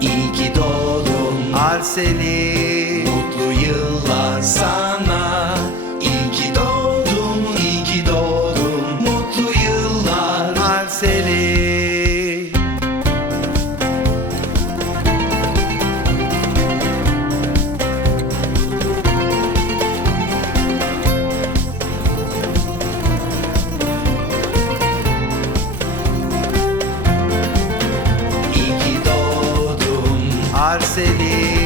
İyi ki doğdun. Arseli. Mutlu yıllar sana. İyi ki doğdun, iyi ki doğdun. Mutlu yıllar. Arseli. Marcelinho.